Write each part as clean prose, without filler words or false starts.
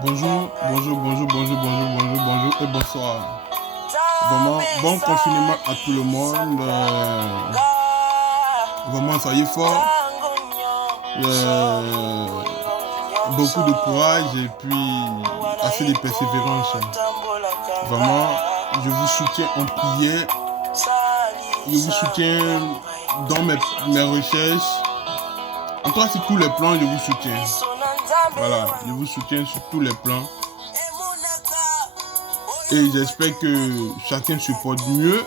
Bonjour et bonsoir. Vraiment, bon confinement à tout le monde. Vraiment, soyez forts. Beaucoup de courage et puis assez de persévérance. Vraiment, je vous soutiens en prière. Je vous soutiens dans mes recherches. En tout cas, sur tous les plans, je vous soutiens. Voilà, je vous soutiens sur tous les plans. Et j'espère que chacun se porte mieux.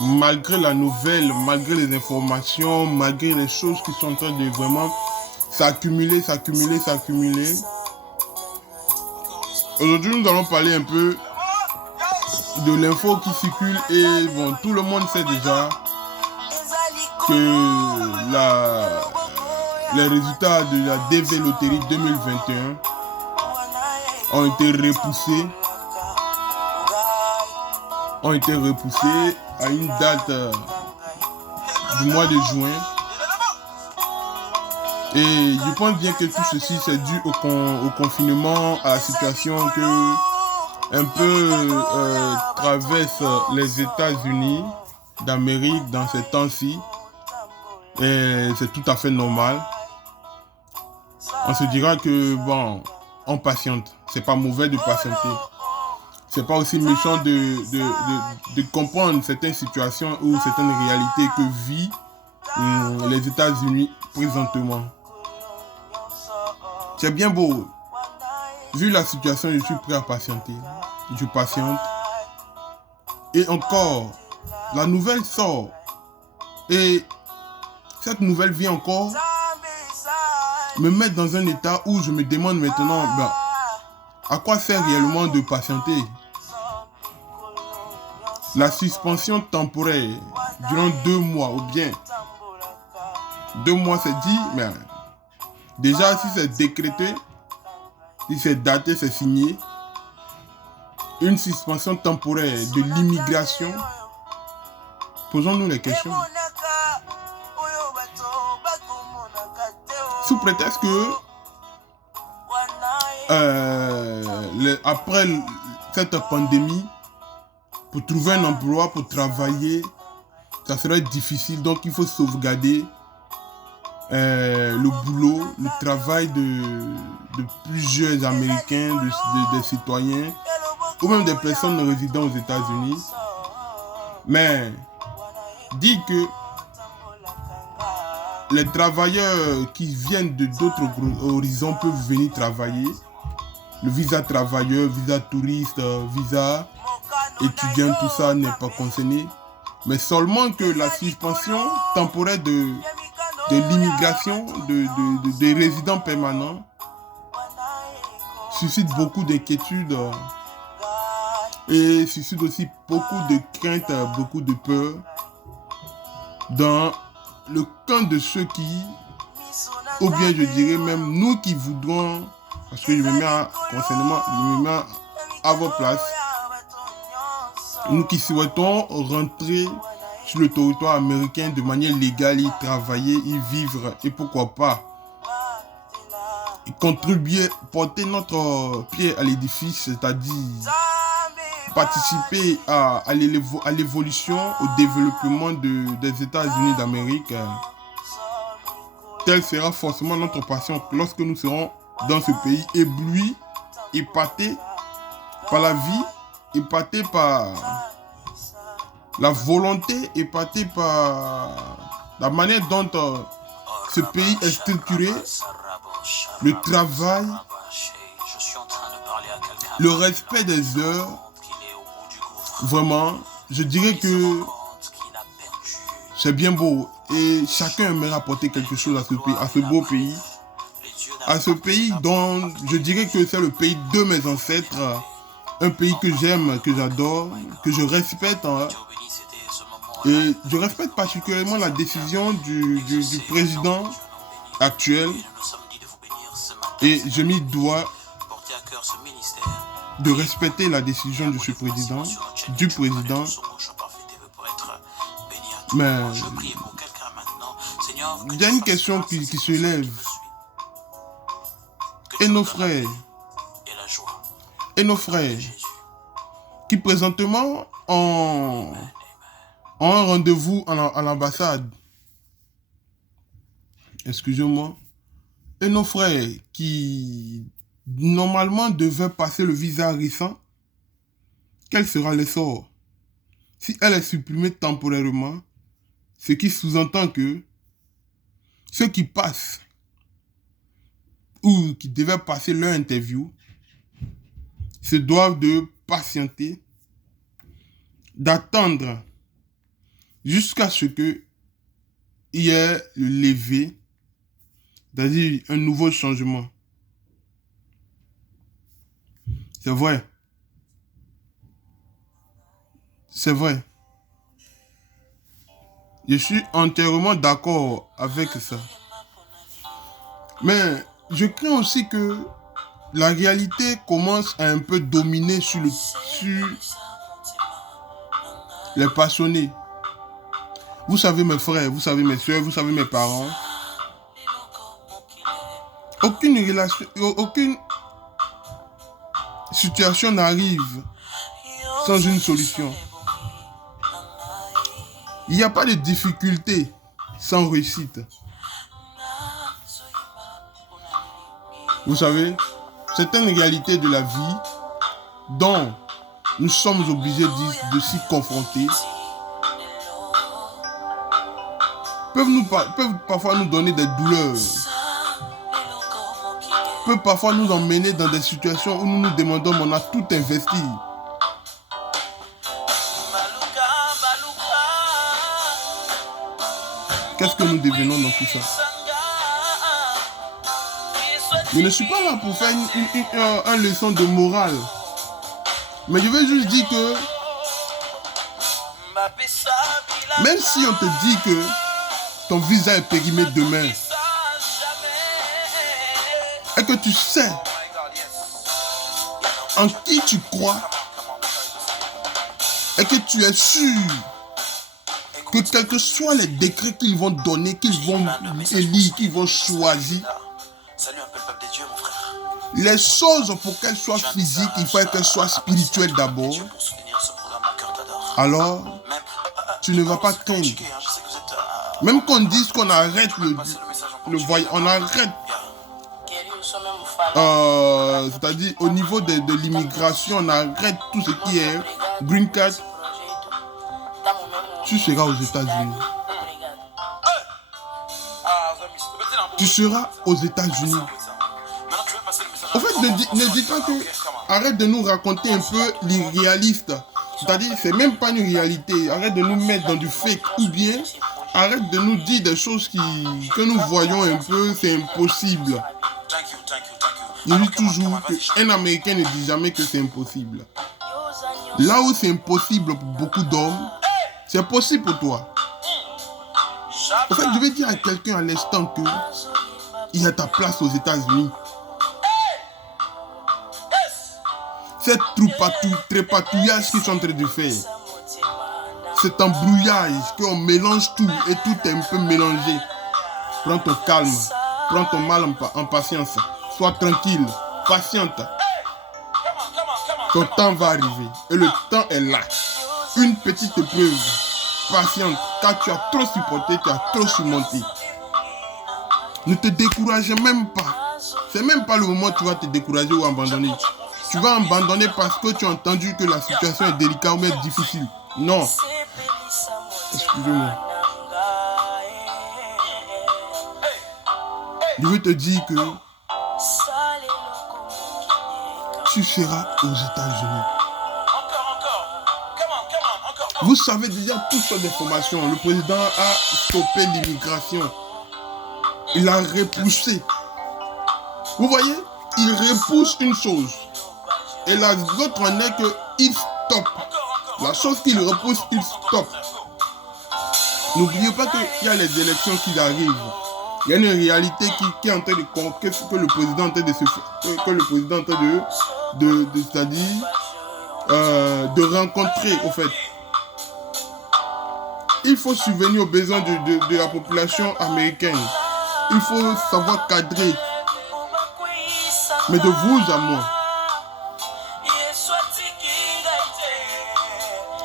Malgré la nouvelle, malgré les informations, malgré les choses qui sont en train de vraiment s'accumuler. Aujourd'hui, nous allons parler un peu de l'info qui circule et bon, tout le monde sait déjà que les résultats de la DV Loterie 2021 ont été repoussés à une date du mois de juin. Et je pense bien que tout ceci c'est dû au confinement, à la situation que un peu traverse les États-Unis d'Amérique dans ces temps-ci. Et c'est tout à fait normal. On se dira que bon, on patiente. C'est pas mauvais de patienter. C'est pas aussi méchant de comprendre certaines situations ou certaines réalités que vit les États-Unis présentement. C'est bien beau. Vu la situation, je suis prêt à patienter. Je patiente. Et encore, la nouvelle sort. Et cette nouvelle vient encore me mettre dans un état où je me demande maintenant, à quoi sert réellement de patienter? La suspension temporaire durant 2 mois ou bien 2 mois c'est dit, mais déjà si c'est décrété, si c'est daté, c'est signé, une suspension temporaire de l'immigration, posons-nous les questions. Sous prétexte que après cette pandémie, pour trouver un emploi, pour travailler, ça serait difficile. Donc il faut sauvegarder le boulot, le travail de plusieurs Américains, des citoyens, ou même des personnes résidant aux États-Unis. Mais dit que les travailleurs qui viennent de d'autres horizons peuvent venir travailler. Le visa travailleur, visa touriste, visa étudiant, tout ça n'est pas concerné. Mais seulement que la suspension temporaire de l'immigration des résidents permanents suscite beaucoup d'inquiétudes et suscite aussi beaucoup de craintes, beaucoup de peur dans le camp de ceux qui, ou bien je dirais même nous qui voudrons, parce que je me mets à vos places, nous qui souhaitons rentrer sur le territoire américain de manière légale, y travailler, y vivre et pourquoi pas y contribuer, porter notre pierre à l'édifice, c'est-à-dire participer à l'évolution, au développement des États-Unis d'Amérique. Telle sera forcément notre passion lorsque nous serons dans ce pays éblouis, épatés par la vie, épatés par la volonté, épatés par la manière dont ce pays est structuré, le travail, le respect des heures. Vraiment, je dirais que c'est bien beau et chacun aimerait apporter quelque chose à ce pays, à ce beau pays, à ce pays dont je dirais que c'est le pays de mes ancêtres, un pays que j'aime, que j'adore, que je respecte. Et je respecte particulièrement la décision du président actuel et je m'y dois de respecter la décision de ce président, du président. Mais il y a une question qui se lève. et nos frères, qui présentement ont un rendez-vous à l'ambassade. Excusez-moi. Et nos frères qui normalement devaient passer le visa récent, quel sera le sort? Si elle est supprimée temporairement, ce qui sous-entend que ceux qui passent ou qui devaient passer leur interview se doivent de patienter, d'attendre jusqu'à ce qu'il y ait le levé, c'est-à-dire un nouveau changement. C'est vrai. C'est vrai. Je suis entièrement d'accord avec ça. Mais je crains aussi que la réalité commence à un peu dominer sur les passionnés. Vous savez mes frères, vous savez mes soeurs, vous savez mes parents. Aucune situation n'arrive sans une solution. Il n'y a pas de difficulté sans réussite. Vous savez, c'est une réalité de la vie dont nous sommes obligés de s'y confronter. Peuvent parfois nous donner des douleurs. Peuvent parfois nous emmener dans des situations où nous nous demandons, on a tout investi. Qu'est-ce que nous devenons dans tout ça? Je ne suis pas là pour faire une leçon de morale. Mais je veux juste dire que même si on te dit que ton visa est périmé demain et que tu sais en qui tu crois et que tu es sûr que quels que soient les décrets qu'ils vont donner, qu'ils vont élire, qu'ils vont choisir, les choses pour qu'elles soient physiques, il faut qu'elles soient spirituelles d'abord. Alors, tu ne vas pas craindre. Même qu'on dise qu'on arrête le voyage, on arrête. C'est-à-dire au niveau de l'immigration, on arrête tout ce qui est green card. Tu seras aux États-Unis. Tu seras aux États-Unis. En fait, ne dis pas que arrête de nous raconter un peu l'irréaliste. C'est-à-dire, c'est même pas une réalité. Arrête de nous mettre dans du fake. Ou bien, arrête de nous dire des choses que nous voyons un peu, c'est impossible. Je dis toujours qu'un Américain ne dit jamais que c'est impossible. Là où c'est impossible pour beaucoup d'hommes, c'est possible pour toi. En fait, je vais dire à quelqu'un à l'instant que il y a ta place aux États-Unis. Cette trépatouillage qu'ils sont en train de faire, cet embrouillage qu'on mélange tout et tout est un peu mélangé. Prends ton calme, prends ton mal en patience, sois tranquille, patiente. Ton temps va arriver et le temps est là. Une petite épreuve, patiente, car tu as trop supporté, tu as trop surmonté. Ne te décourage même pas. C'est même pas le moment où tu vas te décourager ou abandonner. Tu vas abandonner parce que tu as entendu que la situation est délicate ou même difficile. Non. Excusez-moi. Je veux te dire que tu seras aux États-Unis. Vous savez déjà toutes sortes d'informations. Le président a stoppé l'immigration. Il a repoussé. Vous voyez, il repousse une chose. Et la autre en est qu'il stoppe. La chose qu'il repousse, il stoppe. N'oubliez pas qu'il y a les élections qui arrivent. Il y a une réalité qui est en train de que le président est en train de se faire, que le président est en train c'est-à-dire de rencontrer au fait. Il faut subvenir aux besoins de la population américaine. Il faut savoir cadrer. Mais de vous à moi.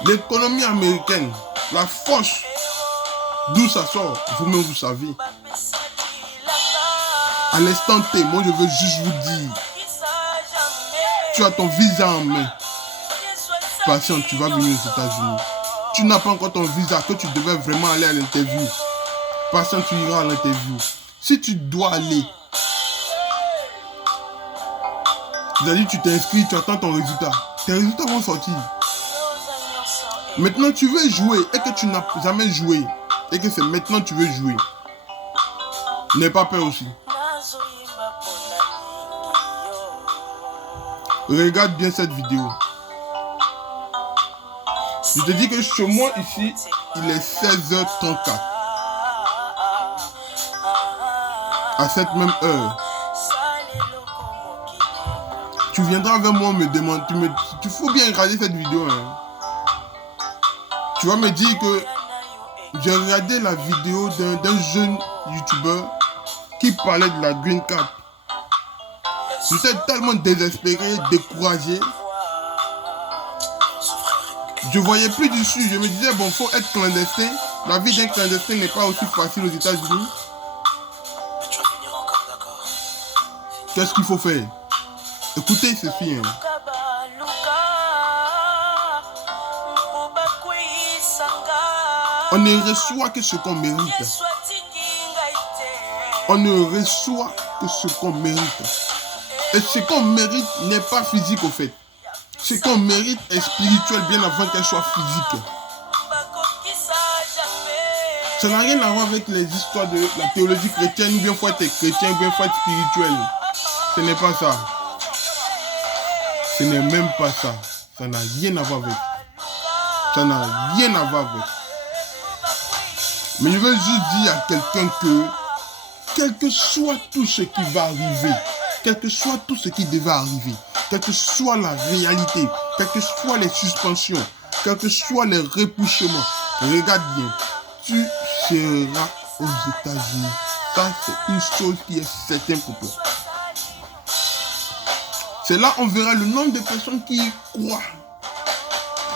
L'économie américaine, la force, d'où ça sort, vous-même vous savez. À l'instant T, moi je veux juste vous dire, tu as ton visa en main. Patiente, tu vas venir aux États-Unis. Tu n'as pas encore ton visa, que tu devais vraiment aller à l'interview. Patiente, tu iras à l'interview. Si tu dois aller, c'est-à-dire tu t'inscris, tu attends ton résultat. Tes résultats vont sortir. Maintenant tu veux jouer et que tu n'as jamais joué. Et que c'est maintenant que tu veux jouer. N'aie pas peur aussi. Regarde bien cette vidéo. Je te dis que chez moi ici, il est 16h34. À cette même heure. Tu viendras vers moi me demander. Tu faut bien regarder cette vidéo. Hein. Tu vas me dire que j'ai regardé la vidéo d'un jeune youtubeur qui parlait de la green card. J'étais tellement désespéré, découragé. Je voyais plus dessus. Je me disais, bon, faut être clandestin. La vie d'un clandestin n'est pas aussi facile aux États-Unis. Qu'est-ce qu'il faut faire? Écoutez ceci. Hein. On ne reçoit que ce qu'on mérite. On ne reçoit que ce qu'on mérite. Et ce qu'on mérite n'est pas physique au fait. Ce qu'on mérite est spirituel bien avant qu'elle soit physique. Ça n'a rien à voir avec les histoires de la théologie chrétienne, ou bien faut être chrétien, ou bien faut être spirituel. Ce n'est pas ça. Ce n'est même pas ça. Ça n'a rien à voir avec. Ça n'a rien à voir avec. Mais je veux juste dire à quelqu'un que, quel que soit tout ce qui va arriver, quel que soit tout ce qui devait arriver, quelle que soit la réalité, quelles que soient les suspensions, quels que soient les repoussements, regarde bien, tu seras aux États-Unis. Ça, c'est une chose qui est certaine pour toi. C'est là on verra le nombre de personnes qui y croient.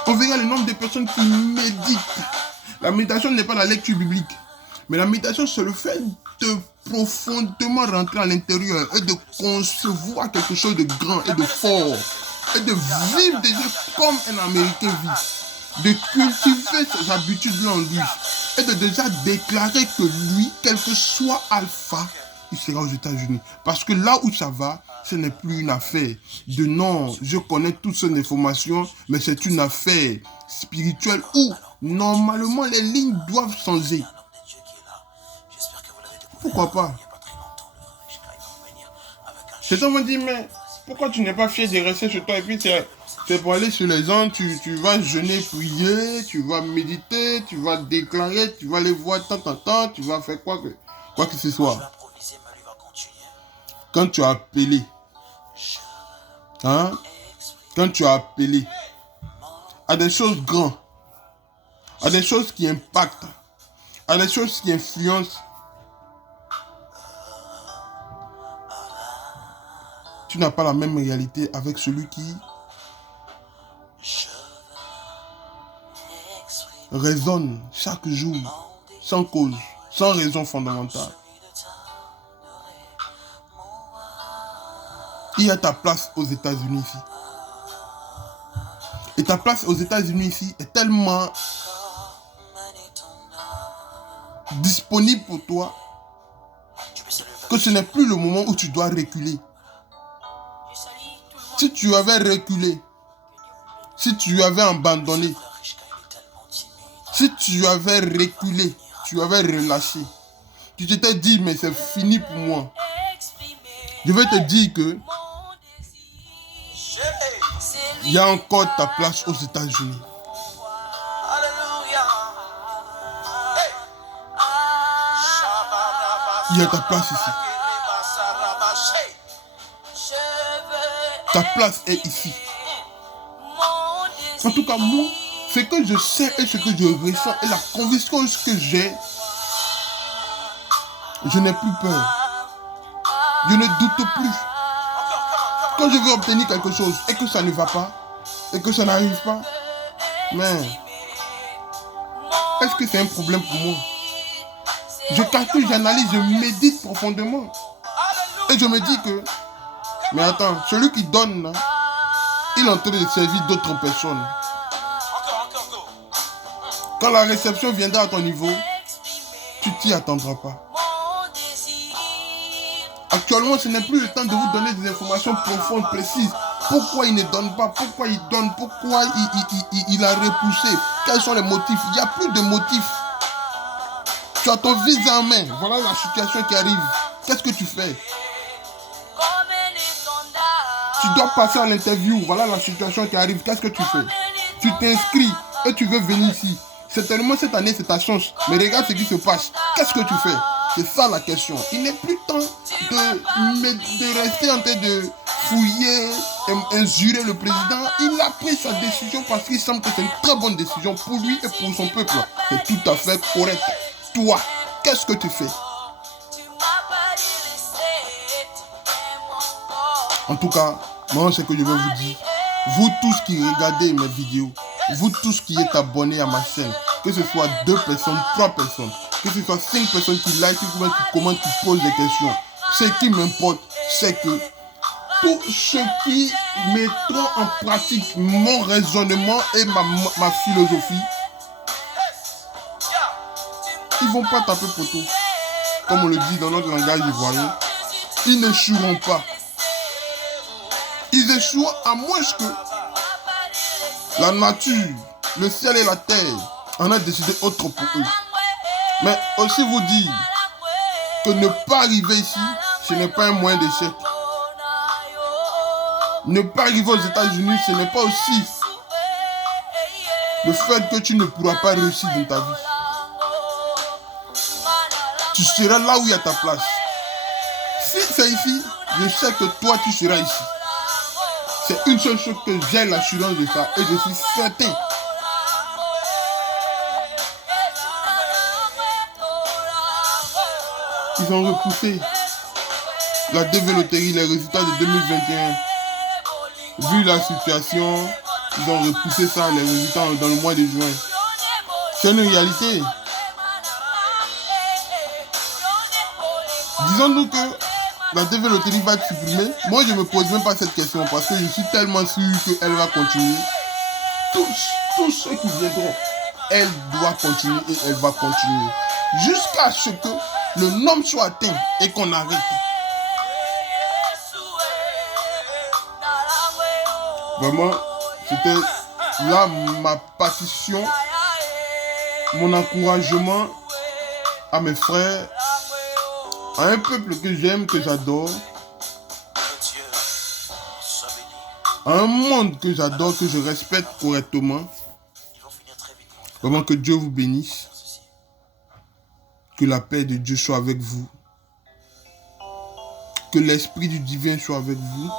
On verra le nombre de personnes qui méditent. La méditation n'est pas la lecture biblique. Mais la méditation, c'est le fait de profondément rentrer à l'intérieur et de concevoir quelque chose de grand et de fort. Et de vivre déjà comme un Américain vit. De cultiver ces habitudes-là en lui. Et de déjà déclarer que lui, quel que soit Alpha, il sera aux États-Unis. Parce que là où ça va, ce n'est plus une affaire de non, je connais toutes ces informations, mais c'est une affaire spirituelle où normalement les lignes doivent changer. Pourquoi pas? Certains vont dire, mais pourquoi tu n'es pas fier de rester chez toi et puis c'est pour aller sur les gens, tu vas jeûner, prier, tu vas méditer, tu vas déclarer, tu vas les voir tant, tu vas faire quoi que ce soit. Quand tu as appelé, hein, quand tu as appelé à des choses grandes, à des choses qui impactent, à des choses qui influencent, tu n'as pas la même réalité avec celui qui raisonne chaque jour, sans cause, sans raison fondamentale. Il y a ta place aux États-Unis ici. Et ta place aux États-Unis ici est tellement disponible pour toi que ce n'est plus le moment où tu dois reculer. Si tu avais reculé, si tu avais abandonné, si tu avais reculé, tu avais relâché, tu t'étais dit, mais c'est fini pour moi. Je vais te dire que il y a encore ta place aux États-Unis. Il y a ta place ici. Ta place est ici. En tout cas, moi, ce que je sais et ce que je ressens et la conviction que j'ai, je n'ai plus peur. Je ne doute plus. Quand je veux obtenir quelque chose et que ça ne va pas, et que ça n'arrive pas, mais est-ce que c'est un problème pour moi? Je calcule, j'analyse, je médite profondément. Et je me dis que, mais attends, celui qui donne, là, il est en train de servir d'autres personnes. Quand la réception viendra à ton niveau, tu t'y attendras pas. Actuellement, ce n'est plus le temps de vous donner des informations profondes, précises. Pourquoi il ne donne pas? Pourquoi il donne? Pourquoi il a repoussé? Quels sont les motifs? Il n'y a plus de motifs. Tu as ton visa en main. Voilà la situation qui arrive. Qu'est-ce que tu fais? Tu dois passer à l'interview. Voilà la situation qui arrive. Qu'est-ce que tu fais? Tu t'inscris et tu veux venir ici. Certainement cette année, c'est ta chance. Mais regarde ce qui se passe. Qu'est-ce que tu fais? C'est ça la question. Il n'est plus temps de rester en train de fouiller et injurer le président. Il a pris sa décision parce qu'il semble que c'est une très bonne décision pour lui et pour son peuple. C'est tout à fait correct. Toi, qu'est-ce que tu fais? En tout cas, moi, ce que je veux vous dire, vous tous qui regardez mes vidéos, vous tous qui êtes abonnés à ma chaîne, que ce soit 2 personnes, 3 personnes, que ce soit 5 personnes qui like, qui commentent, qui posent des questions, ce qui m'importe, c'est que tous ceux qui mettront en pratique mon raisonnement et ma philosophie, ils ne vont pas taper poteau. Comme on le dit dans notre langage ivoirien, ils n'échoueront pas. Ils échouent à moins que la nature, le ciel et la terre en a décidé autre pour eux. Mais aussi vous dire que ne pas arriver ici, ce n'est pas un moyen d'échec. Ne pas arriver aux États-Unis, ce n'est pas aussi le fait que tu ne pourras pas réussir dans ta vie. Tu seras là où il y a ta place. Si c'est ici, je sais que toi tu seras ici. C'est une seule chose que j'ai l'assurance de ça et je suis certain. Ils ont repoussé la DV-Loterie, les résultats de 2021. Vu la situation, ils ont repoussé ça, les résultats dans le mois de juin. C'est une réalité. Disons-nous que la DV-Loterie va être supprimée. Moi, je ne me pose même pas cette question parce que je suis tellement sûr qu'elle va continuer. Tous ceux qui viendront, elle doit continuer et elle va continuer. Jusqu'à ce que le nombre soit atteint et qu'on arrête. Vraiment, c'était là ma partition, mon encouragement à mes frères, à un peuple que j'aime, que j'adore, à un monde que j'adore, que je respecte correctement. Vraiment que Dieu vous bénisse. Que la paix de Dieu soit avec vous. Que l'Esprit du Divin soit avec vous.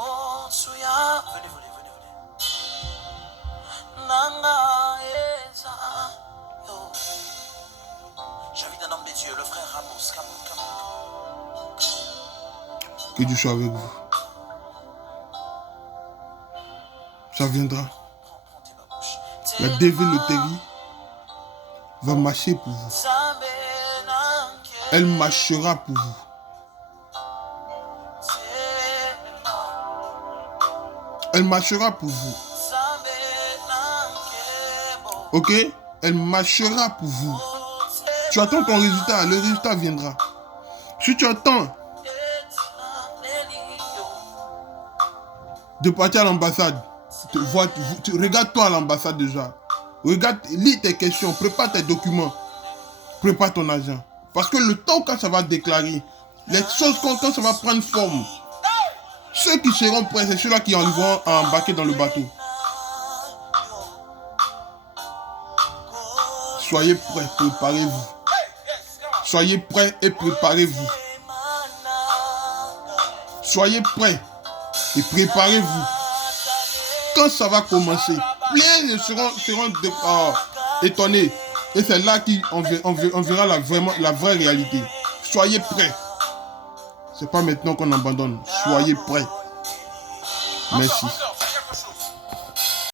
Que Dieu soit avec vous. Ça viendra. La DV-Loterie va marcher pour vous. Elle marchera pour vous. Elle marchera pour vous. Ok? Elle marchera pour vous. Tu attends ton résultat, le résultat viendra. Si tu attends de partir à l'ambassade, regarde-toi à l'ambassade déjà. Regarde, lis tes questions, prépare tes documents, prépare ton argent. Parce que le temps quand ça va déclarer, les choses quand ça va prendre forme, ceux qui seront prêts, c'est ceux-là qui vont embarquer dans le bateau. Soyez prêts, préparez-vous. Soyez prêts et préparez-vous. Soyez prêts et préparez-vous. Quand ça va commencer, plein seront étonnés. Et c'est là qu'on verra la vraie réalité. Soyez prêts. C'est pas maintenant qu'on abandonne. Soyez prêts. Merci.